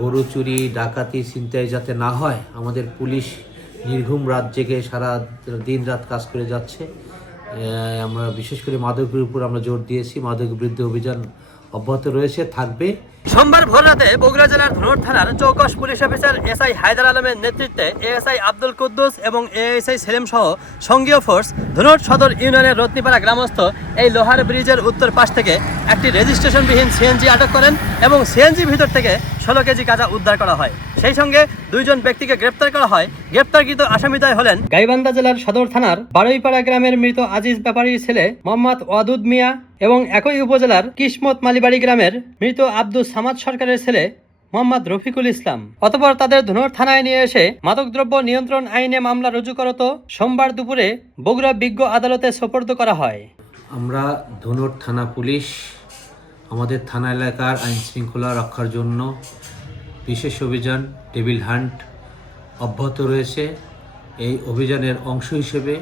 গরু চুরি, ডাকাতি, ছিনতাই যাতে না হয়, আমাদের পুলিশ নির্ঘুম রাত জেগে সারা দিন রাত কাজ করে যাচ্ছে। আমরা বিশেষ করে মাদকের উপর আমরা জোর দিয়েছি। মাদক বিরুদ্ধে অভিযান অব্যাহত রয়েছে, থাকবে। সোমবার ভোররাতে বগুড়া জেলার ধনুর থানার চৌকশ পুলিশ অফিসার এসআই হায়দার আলমের নেতৃত্বে এএসআই আব্দুল কুদ্দুস এবং এএসআই সেলিম সহ সঙ্গীয় ফোর্স ধনুর সদর ইউনিয়নের রত্নিপাড়া গ্রামস্থ এই লোহার ব্রিজের উত্তর পাশ থেকে একটি রেজিস্ট্রেশনবিহীন সিএনজি আটক করেন এবং সিএনজি ভিতর থেকে ষোলো কেজি গাঁজা উদ্ধার করা হয়। সেই সঙ্গে দুইজন ব্যক্তিকে গ্রেপ্তার করা হয়। গ্রেপ্তারকৃত আসামিদ্বয় হলেন গাইবান্ধা জেলার সদর থানার বারুইপাড়া গ্রামের মৃত আজিজ ব্যাপারীর ছেলে মোহাম্মদ ওয়াদুদ মিয়া এবং একই উপজেলার কিসমত মালিবাড়ি গ্রামের মৃত আব্দুল সামাদ সরকারের ছেলে মোহাম্মদ রফিকুল ইসলাম। অতপর তাদের ধনুর থানায় নিয়ে এসে মাদকদ্রব্য নিয়ন্ত্রণ আইনে মামলা রুজু করত। সোমবার দুপুরে বগুড়া বিজ্ঞ আদালতে সোপর্দ করা হয়। আমরা ধনুর থানা পুলিশ আমাদের থানা এলাকার আইন শৃঙ্খলা রক্ষার জন্য বিশেষ অভিযান টেবিল হান্ট অব্যাহত রয়েছে। এই অভিযানের অংশ হিসেবে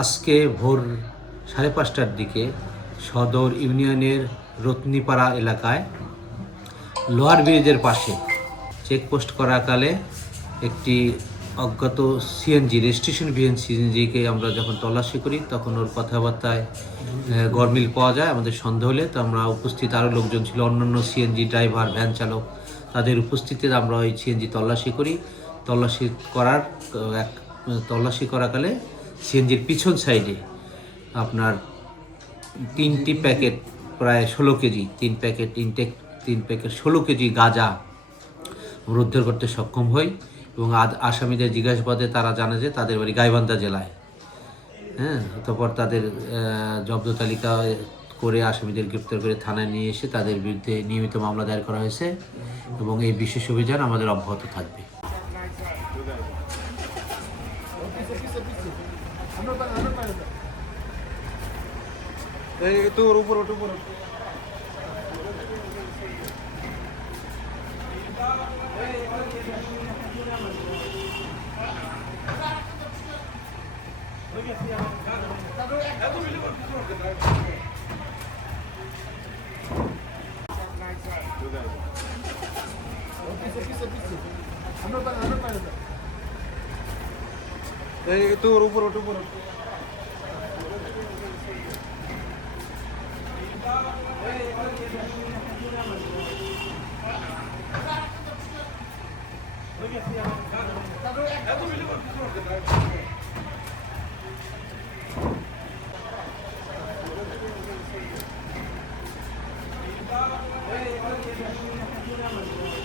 আজকে ভোর সাড়ে পাঁচটার দিকে সদর ইউনিয়নের রত্নিপাড়া এলাকায় লোহার ব্রিজের পাশে চেকপোস্ট করাকালে একটি অজ্ঞাত সিএনজি রেজিস্ট্রেশন বিহীন সিএনজিকে আমরা যখন তল্লাশি করি, তখন ওর কথাবার্তায় গরমিল পাওয়া যায়, আমাদের সন্দেহ হলে। তো আমরা উপস্থিত আরও লোকজন ছিল, অন্যান্য সিএনজি ড্রাইভার ভ্যান চালক, তাদের উপস্থিতিতে আমরা ওই সিএনজি তল্লাশি করি। তল্লাশি করার, এক, তল্লাশি করাকালে সিএনজির পিছন সাইডে আপনার তিনটি প্যাকেট প্রায় ষোলো কেজি, তিন প্যাকেট ইনটেক, তিন প্যাকেট ষোলো কেজি গাঁজা উদ্ধার করতে সক্ষম হই। এবং আসামিদের জিজ্ঞাসাবাদে তারা জানে যে তাদের বাড়ি গাইবান্ধা জেলায় হ্যাঁ তারপর তাদের জব্দ তালিকা করে আসামিদের গ্রেপ্তার করে থানায় নিয়ে এসে তাদের বিরুদ্ধে নিয়মিত মামলা দায়ের করা হয়েছে এবং এই বিশেষ অভিযান আমাদের অব্যাহত থাকবে। এই তোর উপর ওঠ উপর ওঠ।